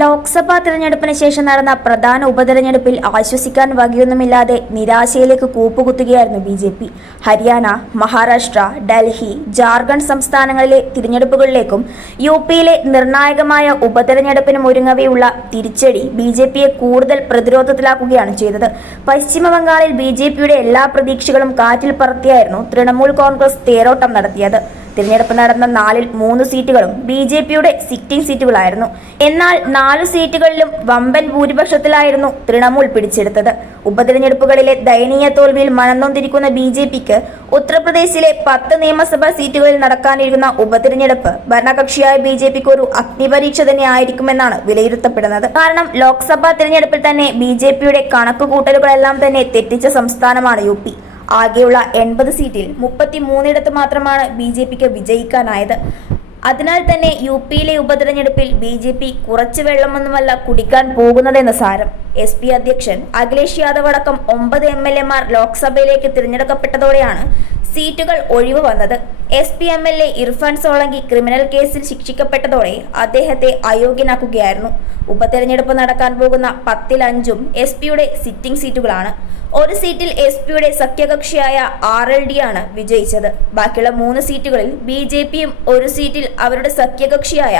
ലോക്സഭാ തിരഞ്ഞെടുപ്പിന് ശേഷം നടന്ന പ്രധാന ഉപതെരഞ്ഞെടുപ്പിൽ ആശ്വസിക്കാൻ വകയൊന്നുമില്ലാതെ നിരാശയിലേക്ക് കൂപ്പുകുത്തുകയായിരുന്നു B J P. Haryana Maharashtra Delhi Jharkhand സംസ്ഥാനങ്ങളിലെ തിരഞ്ഞെടുപ്പുകളിലേക്കും യു പിയിലെ നിർണായകമായ ഉപതെരഞ്ഞെടുപ്പിനും ഒരുങ്ങവെയുള്ള തിരിച്ചടി ബി ജെ പിയെ കൂടുതൽ പ്രതിരോധത്തിലാക്കുകയാണ് ചെയ്തത്. പശ്ചിമബംഗാളിൽ ബി ജെ പിയുടെ എല്ലാ പ്രതീക്ഷകളും കാറ്റിൽ പറത്തിയായിരുന്നു തൃണമൂൽ കോൺഗ്രസ് തേരോട്ടം നടത്തിയത്. തിരഞ്ഞെടുപ്പ് നടന്ന നാലിൽ മൂന്ന് സീറ്റുകളും ബി ജെ പിയുടെ സിറ്റിംഗ് സീറ്റുകളായിരുന്നു. എന്നാൽ നാല് സീറ്റുകളിലും വമ്പൻ ഭൂരിപക്ഷത്തിലായിരുന്നു തൃണമൂൽ പിടിച്ചെടുത്തത്. ഉപതെരഞ്ഞെടുപ്പുകളിലെ ദയനീയ തോൽവിയിൽ മനംനൊന്തിരിക്കുന്ന ബി ജെ പിക്ക് ഉത്തർപ്രദേശിലെ പത്ത് നിയമസഭാ സീറ്റുകളിൽ നടക്കാനിരിക്കുന്ന ഉപതെരഞ്ഞെടുപ്പ് ഭരണകക്ഷിയായ ബി ജെ പിക്ക് ഒരു അഗ്നിപരീക്ഷ തന്നെ ആയിരിക്കുമെന്നാണ് വിലയിരുത്തപ്പെടുന്നത്. കാരണം ലോക്സഭാ തിരഞ്ഞെടുപ്പിൽ തന്നെ ബി ജെ പിയുടെ കണക്കുകൂട്ടലുകളെല്ലാം തന്നെ തെറ്റിച്ച സംസ്ഥാനമാണ് യു പി. ആകെയുള്ള എൺപത് സീറ്റിൽ മുപ്പത്തി മൂന്നിടത്ത് മാത്രമാണ് ബി ജെ പിക്ക് വിജയിക്കാനായത്. അതിനാൽ തന്നെ യു പിയിലെ ഉപതെരഞ്ഞെടുപ്പിൽ ബി ജെ പി കുറച്ച് വെള്ളമൊന്നുമല്ല കുടിക്കാൻ പോകുന്നതെന്ന് സാരം. എസ് പി അധ്യക്ഷൻ അഖിലേഷ് യാദവ് അടക്കം ഒമ്പത് എം എൽ എമാർ ലോക്സഭയിലേക്ക് തിരഞ്ഞെടുക്കപ്പെട്ടതോടെയാണ് സീറ്റുകൾ ഒഴിവ് വന്നത്. S P M L A Irfan Solanki criminal കേസിൽ ശിക്ഷിക്കപ്പെട്ടതോടെ അദ്ദേഹത്തെ അയോഗ്യനാക്കുകയായിരുന്നു. ഉപതെരഞ്ഞെടുപ്പ് നടക്കാൻ പോകുന്ന പത്തിൽ അഞ്ചും എസ് പിയുടെ സിറ്റിംഗ് സീറ്റുകളാണ്. ഒരു സീറ്റിൽ എസ് പിയുടെ സഖ്യകക്ഷിയായ ആർ എൽ ഡി ആണ് വിജയിച്ചത്. ബാക്കിയുള്ള മൂന്ന് സീറ്റുകളിൽ ബി ജെ പിയും ഒരു സീറ്റിൽ അവരുടെ സഖ്യകക്ഷിയായ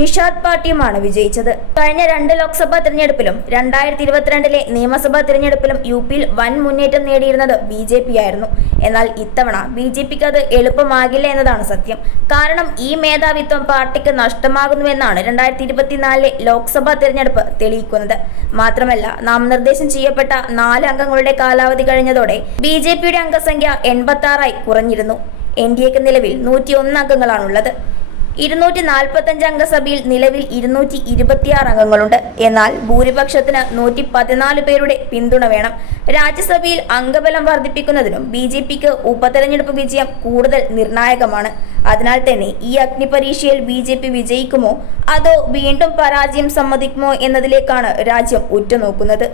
നിഷാദ് പാർട്ടിയുമാണ് വിജയിച്ചത്. കഴിഞ്ഞ രണ്ട് ലോക്സഭാ തിരഞ്ഞെടുപ്പിലും രണ്ടായിരത്തി ഇരുപത്തിരണ്ടിലെ നിയമസഭാ തിരഞ്ഞെടുപ്പിലും യു പിയിൽ വൻ മുന്നേറ്റം നേടിയിരുന്നത് ബി ജെ പി ആയിരുന്നു. എന്നാൽ ഇത്തവണ ബി ജെ പിക്ക് അത് എളുപ്പമാകില്ല എന്നതാണ് സത്യം. കാരണം ഈ മേധാവിത്വം പാർട്ടിക്ക് നഷ്ടമാകുന്നുവെന്നാണ് രണ്ടായിരത്തി ഇരുപത്തിനാലിലെ ലോക്സഭാ തിരഞ്ഞെടുപ്പ് തെളിയിക്കുന്നത്. മാത്രമല്ല നാമനിർദ്ദേശം ചെയ്യപ്പെട്ട നാല് അംഗങ്ങളുടെ കാലാവധി കഴിഞ്ഞതോടെ ബി ജെ പിയുടെ അംഗസംഖ്യ എൺപത്തി ആറായി കുറഞ്ഞിരുന്നു. എൻ ഡി എക്ക് നിലവിൽ നൂറ്റിയൊന്ന് അംഗങ്ങളാണുള്ളത്. ഇരുന്നൂറ്റി നാൽപ്പത്തഞ്ച് അംഗസഭയിൽ നിലവിൽ ഇരുന്നൂറ്റി ഇരുപത്തിയാറ് അംഗങ്ങളുണ്ട്. എന്നാൽ ഭൂരിപക്ഷത്തിന് നൂറ്റി പതിനാല് പേരുടെ പിന്തുണ വേണം. രാജ്യസഭയിൽ അംഗബലം വർദ്ധിപ്പിക്കുന്നതിനും ബി ജെ പിക്ക് ഉപതെരഞ്ഞെടുപ്പ് വിജയം കൂടുതൽ നിർണായകമാണ്. അതിനാൽ തന്നെ ഈ അഗ്നിപരീക്ഷയിൽ ബി ജെ പി വിജയിക്കുമോ? അതോ വീണ്ടും പരാജയം സമ്മതിക്കുമോ എന്നതിലേക്കാണ് രാജ്യം ഉറ്റുനോക്കുന്നത്?